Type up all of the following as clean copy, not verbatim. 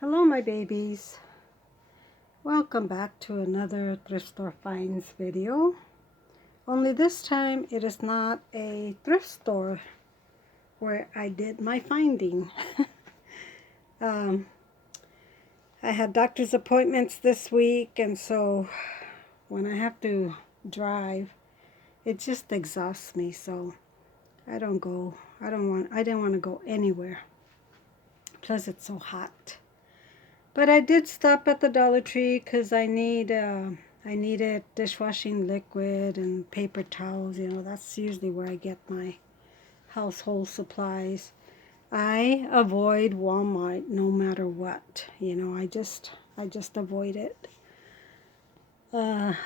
Hello my babies, welcome back to another thrift store finds video. Only this time it is not a thrift store where I did my finding. um, I had doctor's appointments this week, and so when I have to drive it just exhausts me, so I didn't want to go anywhere, plus it's so hot. But I did stop at the Dollar Tree because I needed dishwashing liquid and paper towels. You know, that's usually where I get my household supplies. I avoid Walmart no matter what. You know, I just avoid it.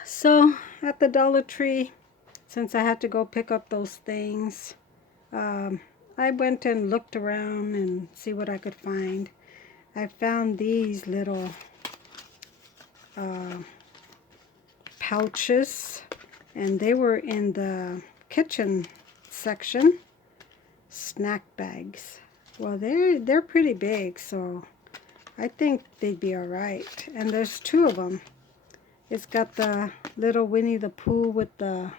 So at the Dollar Tree, since I had to go pick up those things, um, I went and looked around and see what I could find. I found these little pouches, and they were in the kitchen section. Snack bags. Well, they're pretty big, so I think they'd be all right. And there's two of them. It's got the little Winnie the Pooh with the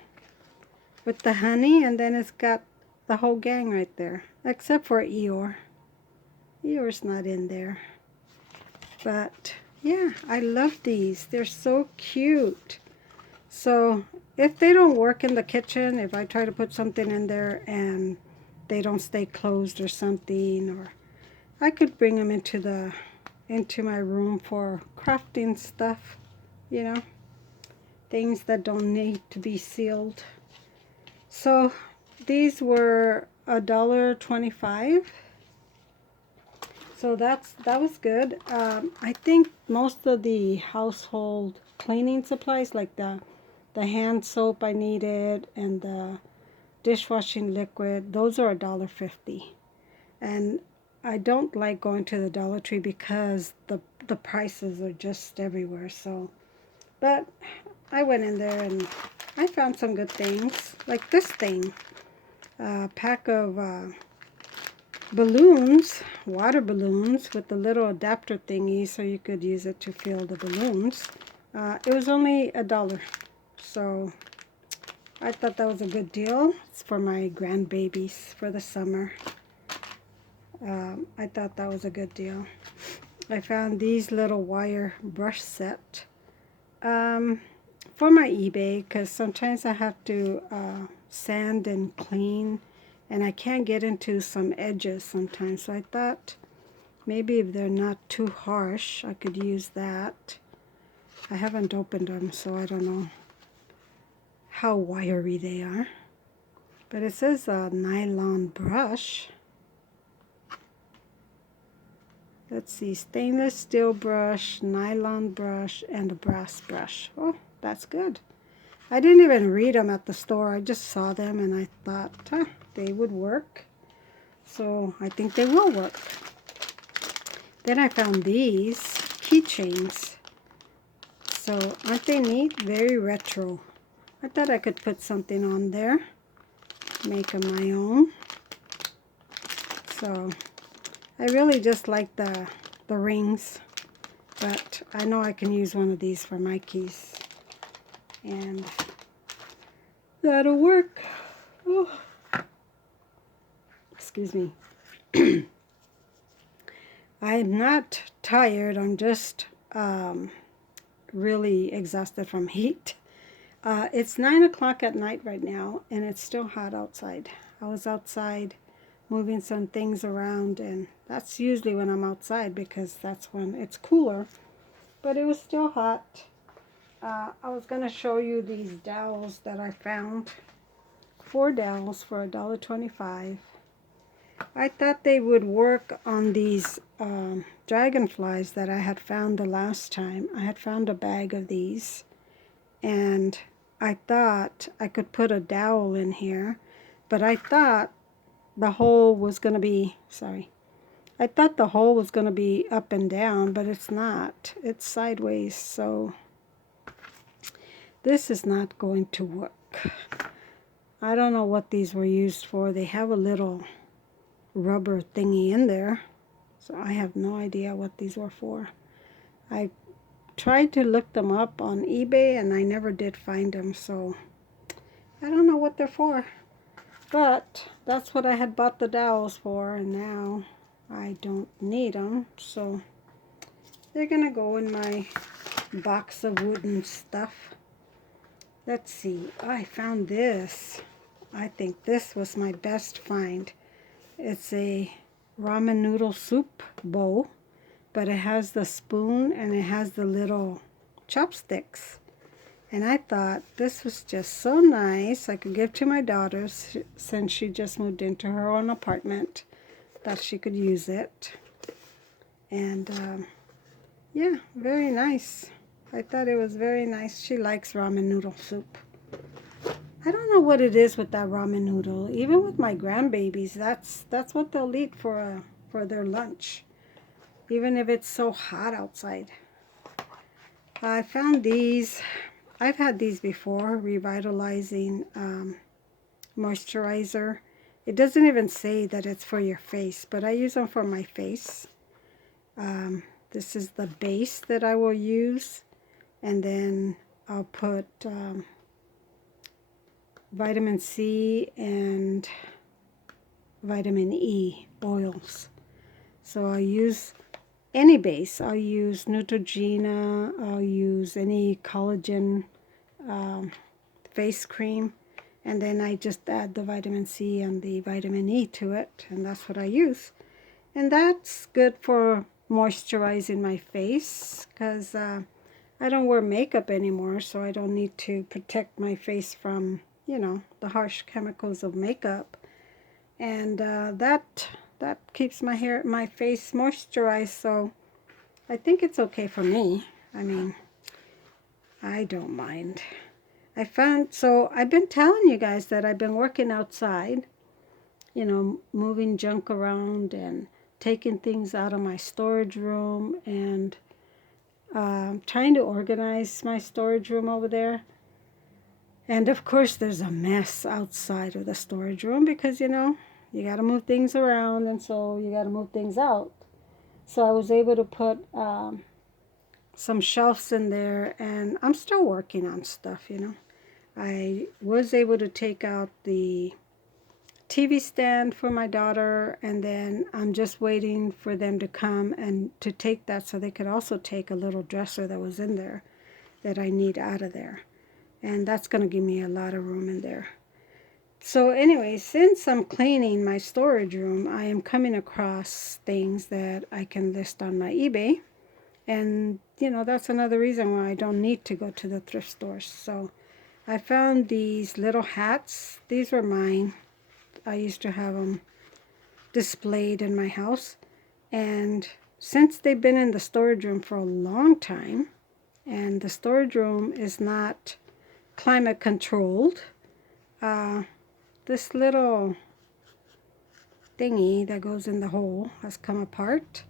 honey, and then it's got the whole gang right there, except for Eeyore. Eeyore's not in there. But yeah, I love these. They're so cute. So if they don't work in the kitchen, if I try to put something in there and they don't stay closed or something, or I could bring them into my room for crafting stuff, you know, things that don't need to be sealed. So these were $1.25. So that was good. I think most of the household cleaning supplies, like the hand soap I needed and the dishwashing liquid, those are $1.50. And I don't like going to the Dollar Tree because the prices are just everywhere. So, but I went in there and I found some good things, like this thing, a pack of balloons, water balloons with the little adapter thingy so you could use it to fill the balloons. It was only $1, so I thought that was a good deal. It's for my grandbabies for the summer. I thought that was a good deal. I found these little wire brush set for my eBay, because sometimes I have to sand and clean, and I can't get into some edges sometimes. So I thought maybe if they're not too harsh, I could use that. I haven't opened them, so I don't know how wiry they are. But it says a nylon brush. Let's see, stainless steel brush, nylon brush, and a brass brush. Oh, that's good. I didn't even read them at the store. I just saw them and I thought they would work. So I think they will work. Then I found these keychains. So aren't they neat? Very retro. I thought I could put something on there, make them my own. So I really just like the rings, but I know I can use one of these for my keys, and that'll work. Oh. Excuse me. I'm not tired. I'm just really exhausted from heat. It's 9 o'clock at night right now, and it's still hot outside. I was outside moving some things around, and that's usually when I'm outside because that's when it's cooler, but it was still hot. I was going to show you these dowels that I found. 4 dowels for $1.25. I thought they would work on these dragonflies that I had found the last time. I had found a bag of these, and I thought I could put a dowel in here, but I thought the hole was going to be, I thought the hole was going to be up and down, but it's not. It's sideways, so this is not going to work. I don't know what these were used for. They have a little rubber thingy in there, So I have no idea what these were for. I tried to look them up on eBay and I never did find them, so I don't know what they're for. But that's what I had bought the dowels for, and now I don't need them, so they're gonna go in my box of wooden stuff. Let's see. I found this. I think this was my best find. It's a ramen noodle soup bowl, but it has the spoon and it has the little chopsticks. And I thought this was just so nice. I could give to my daughter since she just moved into her own apartment. Thought she could use it. And yeah, very nice. I thought it was very nice. She likes ramen noodle soup. I don't know what it is with that ramen noodle. Even with my grandbabies, that's what they'll eat for their lunch, even if it's so hot outside. I found these. I've had these before, revitalizing moisturizer. It doesn't even say that it's for your face, but I use them for my face. This is the base that I will use, and then I'll put vitamin C and vitamin E oils. So I'll use any base. I'll use Neutrogena, I'll use any collagen face cream, and then I just add the vitamin C and the vitamin E to it, and that's what I use. And that's good for moisturizing my face, because I don't wear makeup anymore, so I don't need to protect my face from, the harsh chemicals of makeup. And that keeps my face moisturized, so I think it's okay for me. I mean, I don't mind. So I've been telling you guys that I've been working outside, moving junk around and taking things out of my storage room, and trying to organize my storage room over there. And of course there's a mess outside of the storage room because, you got to move things around, and so you got to move things out. So I was able to put some shelves in there, and I'm still working on stuff, I was able to take out the TV stand for my daughter, and then I'm just waiting for them to come and to take that so they could also take a little dresser that was in there that I need out of there. And that's going to give me a lot of room in there. So anyway, since I'm cleaning my storage room, I am coming across things that I can list on my eBay. And, that's another reason why I don't need to go to the thrift stores. So I found these little hats. These were mine. I used to have them displayed in my house. And since they've been in the storage room for a long time, and the storage room is not climate controlled, this little thingy that goes in the hole has come apart.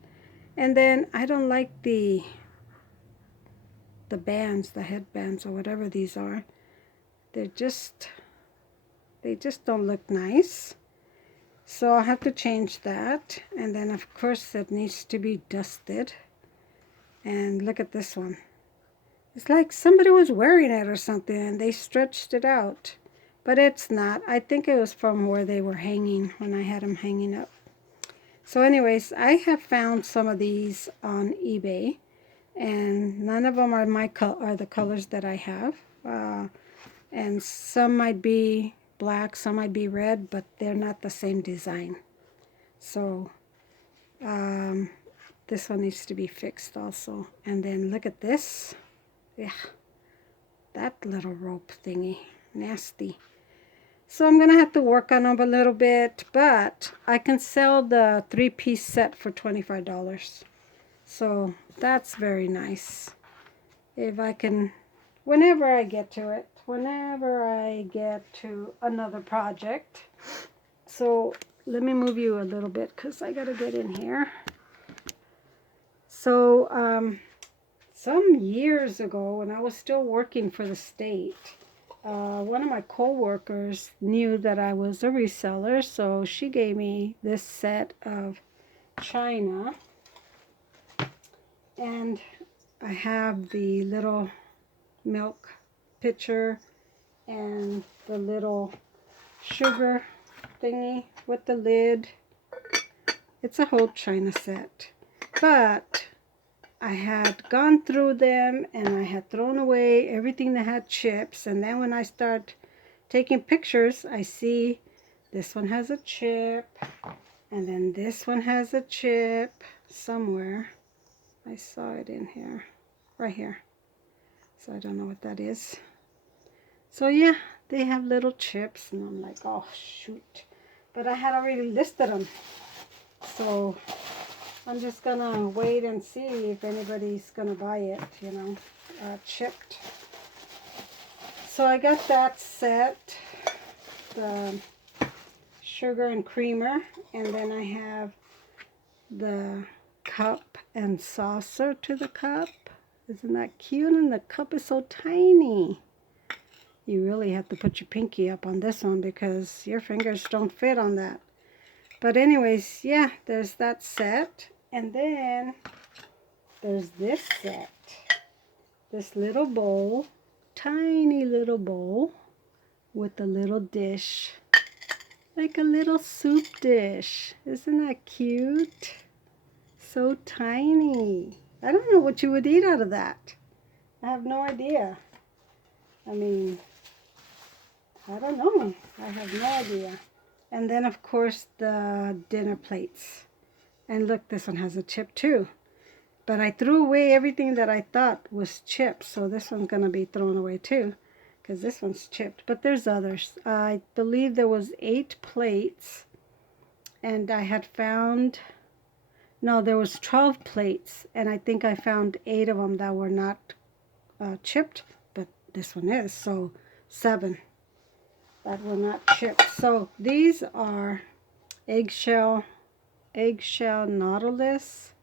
And then I don't like the bands, the headbands or whatever these are. They just don't look nice. So I'll have to change that. And then of course it needs to be dusted. And look at this one. It's like somebody was wearing it or something and they stretched it out. But it's not. I think it was from where they were hanging when I had them hanging up. So anyways, I have found some of these on eBay, and none of them are are the colors that I have. And some might be black, some might be red, but they're not the same design. So this one needs to be fixed also. And then look at this. Yeah, that little rope thingy, nasty. So I'm going to have to work on them a little bit, but I can sell the 3-piece set for $25. So that's very nice. If I can, whenever I get to it, whenever I get to another project. So let me move you a little bit because I got to get in here. So some years ago when I was still working for the state, one of my co-workers knew that I was a reseller, so she gave me this set of china. And I have the little milk pitcher and the little sugar thingy with the lid. It's a whole china set. But I had gone through them and I had thrown away everything that had chips. And then when I start taking pictures, I see this one has a chip. And then this one has a chip somewhere. I saw it in here. Right here. So I don't know what that is. So yeah, they have little chips. And I'm like, oh shoot. But I had already listed them. So I'm just gonna wait and see if anybody's gonna buy it, you know, chipped. So I got that set, the sugar and creamer, and then I have the cup and saucer to the cup. Isn't that cute? And the cup is so tiny. You really have to put your pinky up on this one because your fingers don't fit on that. But anyways, yeah, there's that set. And then there's this set. This little bowl, tiny little bowl with a little dish. Like a little soup dish. Isn't that cute? So tiny. I don't know what you would eat out of that. I have no idea. I mean, I don't know. I have no idea. And then, of course, the dinner plates. And look, this one has a chip too. But I threw away everything that I thought was chipped. So this one's going to be thrown away too. Because this one's chipped. But there's others. I believe there was 8 plates. And I had found... No, there was 12 plates. And I think I found 8 of them that were not chipped. But this one is. So 7 that were not chipped. So these are eggshell Nautilus,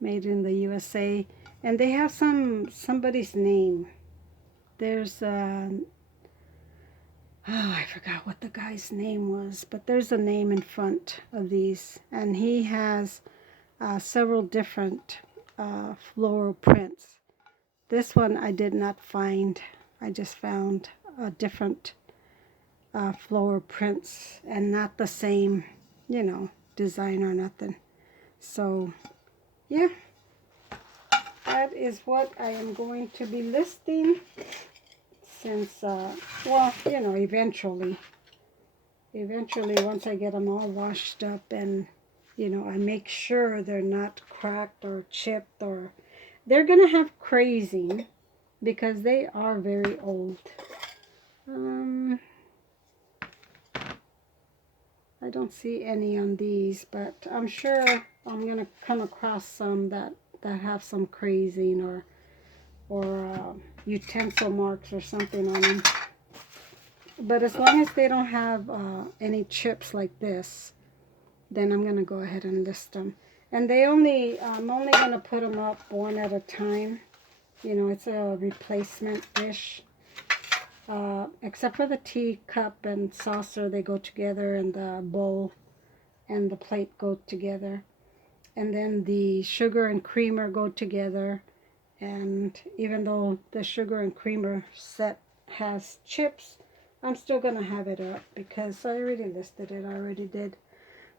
made in the USA, and they have somebody's name. There's oh, I forgot what the guy's name was, but there's a name in front of these, and he has several different floral prints. This one I did not find. I just found different floral prints and not the same, you know, design or nothing. So yeah, that is what I am going to be listing since well, you know, eventually once I get them all washed up and, you know, I make sure they're not cracked or chipped, or they're gonna have crazing because they are very old. I don't see any on these, but I'm sure I'm gonna come across some that have some crazing or utensil marks or something on them. But as long as they don't have any chips like this, then I'm gonna go ahead and list them. And I'm only gonna put them up one at a time. You know, it's a replacement dish. Except for the teacup and saucer, they go together, and the bowl and the plate go together. And then the sugar and creamer go together. And even though the sugar and creamer set has chips, I'm still going to have it up because I already listed it. I already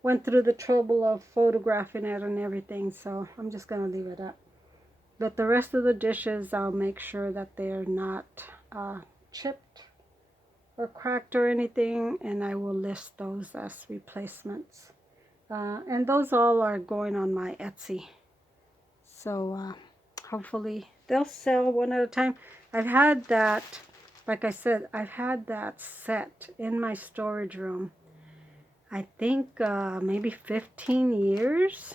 went through the trouble of photographing it and everything, so I'm just going to leave it up. But the rest of the dishes, I'll make sure that they're not chipped or cracked or anything, and I will list those as replacements. And those all are going on my Etsy. So hopefully they'll sell one at a time. I've had that, like I said, I've had that set in my storage room. I think maybe 15 years.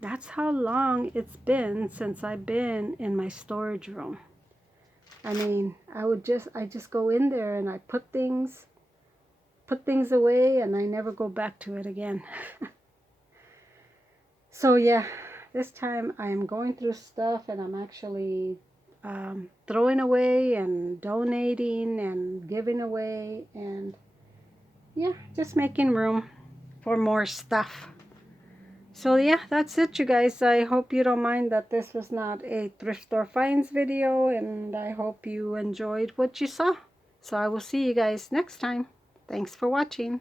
That's how long it's been since I've been in my storage room. I mean, I just go in there and I put things away, and I never go back to it again. So yeah, this time I am going through stuff, and I'm actually throwing away and donating and giving away, and yeah, just making room for more stuff. So yeah, that's it, you guys. I hope you don't mind that this was not a thrift store finds video, and I hope you enjoyed what you saw. So I will see you guys next time. Thanks for watching.